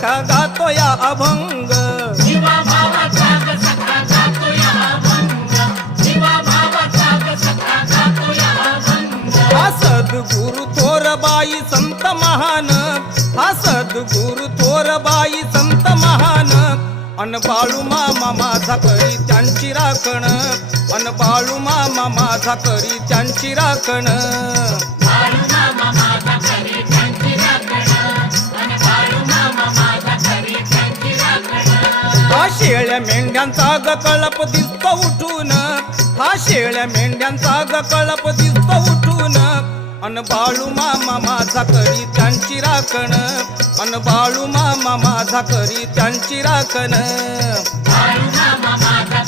सखा गातो या अभंग जीवा भावाचा ग सखा गातो या अभंग जीवा भावाचा ग सखा गातो या अभंग हा सद्गुरु थोरबाई संत महान हा सद्गुरु थोरबाई संत महान अन बाळू मामा माझा करी त्यांची राखण अन बाळू मामा माझा करी त्यांची राखण बाळू मामा माझा करी त्यांची राखण आणि बाळू मामा माझा करी त्यांची राखण हा शेळ्या मेंढ्यांचा ग कळप दिसतो उठून हा शेळ्या मेंढ्यांचा ग कळप दिसतो उठून अन बाळू मामा माझा करी त्यांची राखण अन बाळू मामा माझा करी त्यांची राखण बाळू मामा माझा